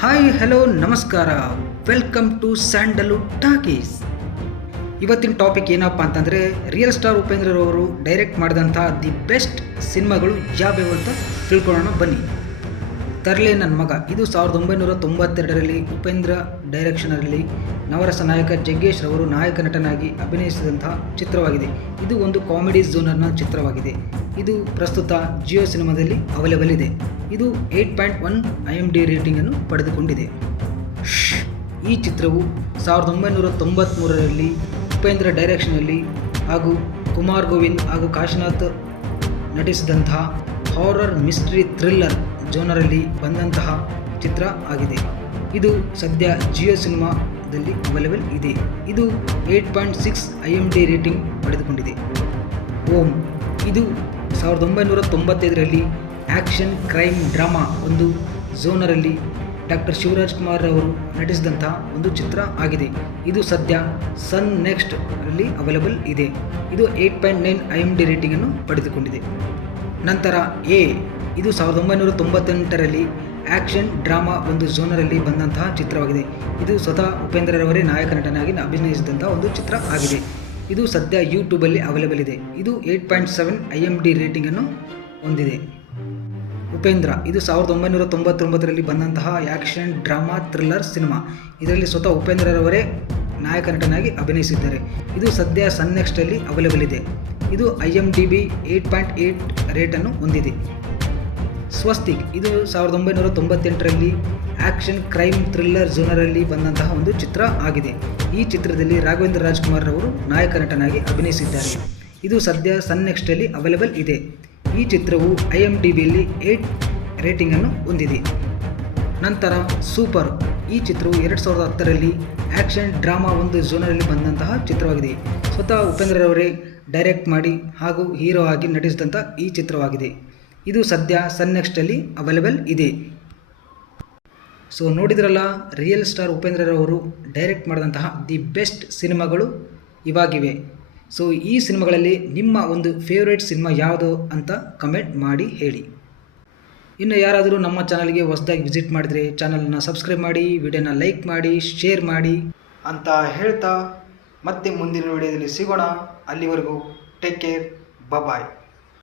Hi, hello, ನಮಸ್ಕಾರ. Welcome to Sandal Talkies. ಇವತ್ತಿನ topic ಏನಪ್ಪ ಅಂತಂದರೆ, ರಿಯಲ್ ಸ್ಟಾರ್ ಉಪೇಂದ್ರರವರು ಡೈರೆಕ್ಟ್ ಮಾಡಿದಂಥ ದಿ ಬೆಸ್ಟ್ ಸಿನಿಮಾಗಳು ಯಾವ್ಯಾವು ಅಂತ ತಿಳ್ಕೊಳ್ಳೋಣ ಬನ್ನಿ. ತರಲೆ ನನ್ನ ಮಗ. ಇದು ಸಾವಿರದ ಒಂಬೈನೂರ ತೊಂಬತ್ತೆರಡರಲ್ಲಿ ಉಪೇಂದ್ರ ಡೈರೆಕ್ಷನಲ್ಲಿ ನವರಸ ನಾಯಕ ಜಗ್ಗೇಶ್ ರವರು ನಾಯಕ ನಟನಾಗಿ ಅಭಿನಯಿಸಿದಂತಹ ಚಿತ್ರವಾಗಿದೆ. ಇದು ಒಂದು ಕಾಮಿಡಿ ಝೋನರ್ನ ಚಿತ್ರವಾಗಿದೆ. ಇದು ಪ್ರಸ್ತುತ ಜಿಯೋ ಸಿನಿಮಾದಲ್ಲಿ ಅವೈಲೇಬಲ್ ಇದೆ. ಇದು eight point one I M D ರೇಟಿಂಗನ್ನು ಪಡೆದುಕೊಂಡಿದೆ. ಈ ಚಿತ್ರವು ಸಾವಿರದ ಒಂಬೈನೂರ ತೊಂಬತ್ತ್ಮೂರರಲ್ಲಿ ಉಪೇಂದ್ರ ಡೈರೆಕ್ಷನಲ್ಲಿ ಹಾಗೂ ಕುಮಾರ್ ಗೋವಿಂದ್ ಹಾಗೂ ಕಾಶಿನಾಥ್ ನಟಿಸಿದಂತಹ ಹಾರರ್ ಮಿಸ್ಟ್ರಿ ಥ್ರಿಲ್ಲರ್ ಜೋನರಲ್ಲಿ ಬಂದಂತಹ ಚಿತ್ರ ಆಗಿದೆ. ಇದು ಸದ್ಯ ಜಿಯೋ ಸಿನಿಮಾದಲ್ಲಿ ಅವೈಲೇಬಲ್ ಇದೆ. ಇದು eight point six I M D rating ಪಡೆದುಕೊಂಡಿದೆ. ಓಂ, ಇದು ಸಾವಿರದ ಒಂಬೈನೂರ ತೊಂಬತ್ತೈದರಲ್ಲಿ ಆ್ಯಕ್ಷನ್ ಕ್ರೈಮ್ ಡ್ರಾಮಾ ಒಂದು ಝೋನರಲ್ಲಿ ಡಾಕ್ಟರ್ ಶಿವರಾಜ್ ಕುಮಾರ್ ಅವರು ನಟಿಸಿದಂಥ ಒಂದು ಚಿತ್ರ ಆಗಿದೆ. ಇದು ಸದ್ಯ ಸನ್ ನೆಕ್ಸ್ಟ್ ಅಲ್ಲಿ ಅವೈಲೇಬಲ್ ಇದೆ. ಇದು eight point nine I M D ರೇಟಿಂಗನ್ನು ಪಡೆದುಕೊಂಡಿದೆ. ನಂತರ ಎ, ಇದು ಸಾವಿರದ ಒಂಬೈನೂರ ತೊಂಬತ್ತೆಂಟರಲ್ಲಿ ಆ್ಯಕ್ಷನ್ ಡ್ರಾಮಾ ಒಂದು ಝೋನರಲ್ಲಿ ಬಂದಂತಹ ಚಿತ್ರವಾಗಿದೆ. ಇದು ಸ್ವತಃ ಉಪೇಂದ್ರರವರೇ ನಾಯಕ ನಟನಾಗಿ ಅಭಿನಯಿಸಿದಂಥ ಒಂದು ಚಿತ್ರ ಆಗಿದೆ. ಇದು ಸದ್ಯ ಯೂಟ್ಯೂಬಲ್ಲಿ ಅವೈಲೇಬಲ್ ಇದೆ. ಇದು eight point seven I M D ರೇಟಿಂಗನ್ನು ಹೊಂದಿದೆ. ಉಪೇಂದ್ರ, ಇದು ಸಾವಿರದ ಒಂಬೈನೂರ ತೊಂಬತ್ತೊಂಬತ್ತರಲ್ಲಿ ಬಂದಂತಹ ಆ್ಯಕ್ಷನ್ ಡ್ರಾಮಾ ಥ್ರಿಲ್ಲರ್ ಸಿನಿಮಾ ಇದರಲ್ಲಿ ಸ್ವತಃ ಉಪೇಂದ್ರರವರೇ ನಾಯಕ ನಟನಾಗಿ ಅಭಿನಯಿಸಿದ್ದಾರೆ. ಇದು ಸದ್ಯ ಸನ್ ನೆಕ್ಸ್ಟಲ್ಲಿ ಅವೈಲೇಬಲ್ ಇದೆ. ಇದು I M D B eight point eight ರೇಟನ್ನು ಹೊಂದಿದೆ. ಸ್ವಸ್ತಿಕ್, ಇದು ಸಾವಿರದ ಒಂಬೈನೂರ ತೊಂಬತ್ತೆಂಟರಲ್ಲಿ ಆ್ಯಕ್ಷನ್ ಕ್ರೈಮ್, ಥ್ರಿಲ್ಲರ್ ಝೋನರಲ್ಲಿ ಬಂದಂತಹ ಒಂದು ಚಿತ್ರ ಆಗಿದೆ. ಈ ಚಿತ್ರದಲ್ಲಿ ರಾಘವೇಂದ್ರ ರಾಜ್ಕುಮಾರ್ ಅವರು ನಾಯಕ ನಟನಾಗಿ ಅಭಿನಯಿಸಿದ್ದಾರೆ. ಇದು ಸದ್ಯ ಸನ್ ನೆಕ್ಸ್ಟಲ್ಲಿ ಅವೈಲೇಬಲ್ ಇದೆ. ಈ ಚಿತ್ರವು ಐ ಎಂ ಡಿ ಬಿಯಲ್ಲಿ ಏಟ್ ರೇಟಿಂಗನ್ನು ಹೊಂದಿದೆ. ನಂತರ ಸೂಪರ್ ಈ ಚಿತ್ರವು ಎರಡು ಸಾವಿರದ ಹತ್ತರಲ್ಲಿ ಆ್ಯಕ್ಷನ್ ಡ್ರಾಮಾ ಒಂದು ಝೋನಲ್ಲಿ ಬಂದಂತಹ ಚಿತ್ರವಾಗಿದೆ. ಸ್ವತಃ ಉಪೇಂದ್ರರವರೇ ಡೈರೆಕ್ಟ್ ಮಾಡಿ ಹಾಗೂ ಹೀರೋ ಆಗಿ ನಟಿಸಿದಂಥ ಈ ಚಿತ್ರವಾಗಿದೆ. ಇದು ಸದ್ಯ ಸನ್ ನೆಕ್ಸ್ಟಲ್ಲಿ ಅವೈಲೇಬಲ್ ಇದೆ. ಸೊ ನೋಡಿದ್ರಲ್ಲ ರಿಯಲ್ ಸ್ಟಾರ್ ಉಪೇಂದ್ರರವರು ಡೈರೆಕ್ಟ್ ಮಾಡಿದಂತಹ ದಿ ಬೆಸ್ಟ್ ಸಿನಿಮಾಗಳು ಇವಾಗಿವೆ. ಸೊ ಈ ಸಿನಿಮಾಗಳಲ್ಲಿ ನಿಮ್ಮ ಒಂದು ಫೇವ್ರೇಟ್ ಸಿನಿಮಾ ಯಾವುದು ಅಂತ ಕಮೆಂಟ್ ಮಾಡಿ ಹೇಳಿ. ಇನ್ನು ಯಾರಾದರೂ ನಮ್ಮ ಚಾನಲ್ಗೆ ಹೊಸದಾಗಿ ವಿಸಿಟ್ ಮಾಡಿದರೆ ಚಾನಲನ್ನು ಸಬ್ಸ್ಕ್ರೈಬ್ ಮಾಡಿ ವಿಡಿಯೋನ ಲೈಕ್ ಮಾಡಿ ಶೇರ್ ಮಾಡಿ ಅಂತ ಹೇಳ್ತಾ ಮತ್ತೆ ಮುಂದಿನ ವಿಡಿಯೋದಲ್ಲಿ ಸಿಗೋಣ. ಅಲ್ಲಿವರೆಗೂ ಟೇಕ್ ಕೇರ್ ಬಾಯ್